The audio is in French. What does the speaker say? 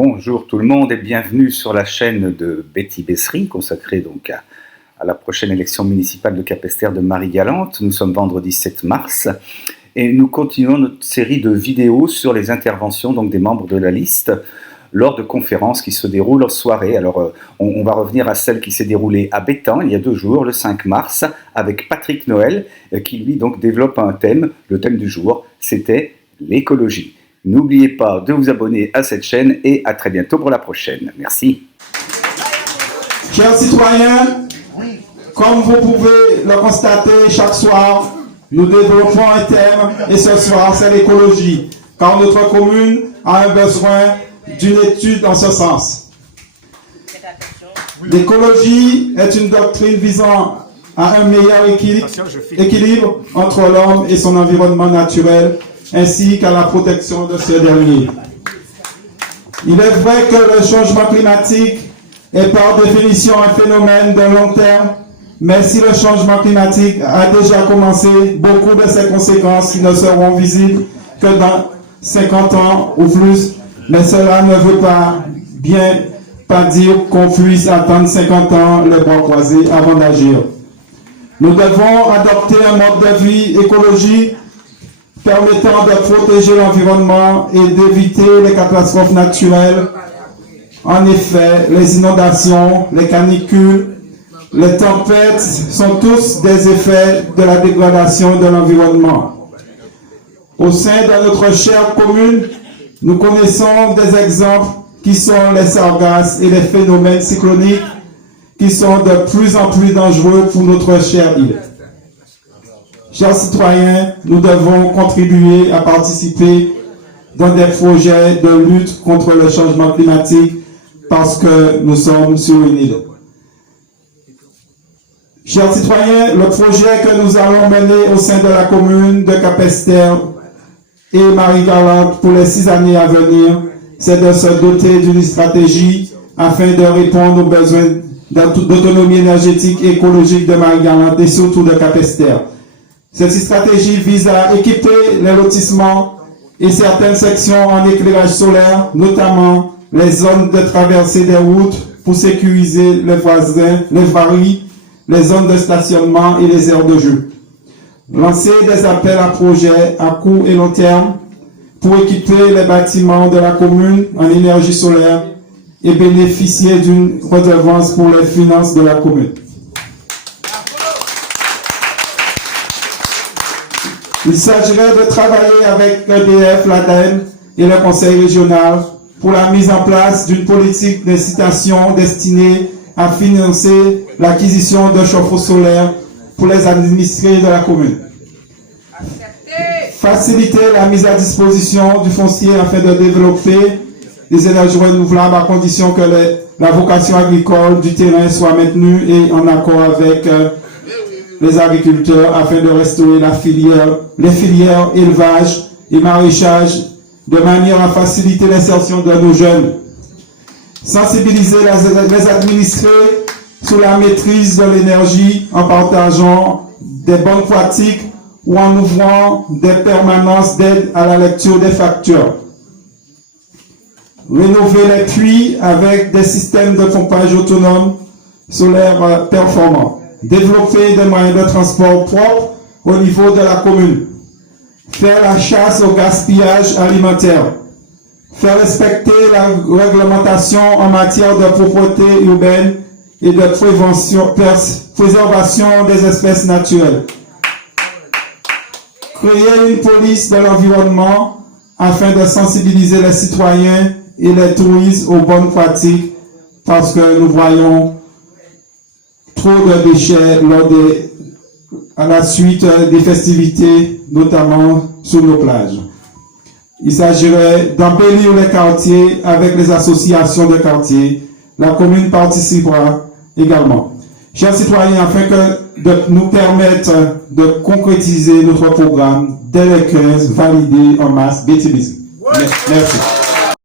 Bonjour tout le monde et bienvenue sur la chaîne de Betty Bessery, consacrée donc à la prochaine élection municipale de Capesterre de Marie-Galante. Nous sommes vendredi 7 mars et nous continuons notre série de vidéos sur les interventions donc, des membres de la liste lors de conférences qui se déroulent en soirée. Alors on va revenir à celle qui s'est déroulée à Béthans il y a 2 jours, le 5 mars, avec Patrick Noël qui lui donc développe un thème. Le thème du jour, c'était l'écologie. N'oubliez pas de vous abonner à cette chaîne et à très bientôt pour la prochaine. Merci. Chers citoyens, comme vous pouvez le constater chaque soir, nous développons un thème et ce soir c'est l'écologie, car notre commune a un besoin d'une étude en ce sens. L'écologie est une doctrine visant à un meilleur équilibre entre l'homme et son environnement naturel, ainsi qu'à la protection de ce dernier. Il est vrai que le changement climatique est par définition un phénomène de long terme, mais si le changement climatique a déjà commencé, beaucoup de ses conséquences ne seront visibles que dans 50 ans ou plus, mais cela ne veut pas dire qu'on puisse attendre 50 ans les bras croisés avant d'agir. Nous devons adopter un mode de vie écologique permettant de protéger l'environnement et d'éviter les catastrophes naturelles. En effet, les inondations, les canicules, les tempêtes sont tous des effets de la dégradation de l'environnement. Au sein de notre chère commune, nous connaissons des exemples qui sont les sargasses et les phénomènes cycloniques qui sont de plus en plus dangereux pour notre chère île. Chers citoyens, nous devons contribuer à participer dans des projets de lutte contre le changement climatique parce que nous sommes sur une île. Chers citoyens, le projet que nous allons mener au sein de la commune de Capesterre et Marie-Galante pour les 6 années à venir, c'est de se doter d'une stratégie afin de répondre aux besoins d'autonomie énergétique et écologique de Marie-Galante et surtout de Capesterre. Cette stratégie vise à équiper les lotissements et certaines sections en éclairage solaire, notamment les zones de traversée des routes pour sécuriser les voisins, les voiries, les zones de stationnement et les aires de jeu. Lancer des appels à projets à court et long terme pour équiper les bâtiments de la commune en énergie solaire et bénéficier d'une redevance pour les finances de la commune. Il s'agirait de travailler avec EDF, l'ADEME et le conseil régional pour la mise en place d'une politique d'incitation destinée à financer l'acquisition de chauffe-eau solaire pour les administrés de la commune. Faciliter la mise à disposition du foncier afin de développer les énergies renouvelables à condition que la vocation agricole du terrain soit maintenue et en accord avec les agriculteurs afin de restaurer les filières élevage et maraîchage de manière à faciliter l'insertion de nos jeunes. Sensibiliser les administrés sur la maîtrise de l'énergie en partageant des bonnes pratiques ou en ouvrant des permanences d'aide à la lecture des factures. Rénover les puits avec des systèmes de pompage autonome solaire performants. Développer des moyens de transport propres au niveau de la commune. Faire la chasse au gaspillage alimentaire. Faire respecter la réglementation en matière de propreté urbaine et de préservation des espèces naturelles. Créer une police de l'environnement afin de sensibiliser les citoyens et les touristes aux bonnes pratiques parce que nous voyons trop de déchets à la suite des festivités, notamment sur nos plages. Il s'agirait d'embellir les quartiers avec les associations de quartiers. La commune participera également. Chers citoyens, afin de nous permettre de concrétiser notre programme dès le 15, validé en masse, Betty Bessery. Merci.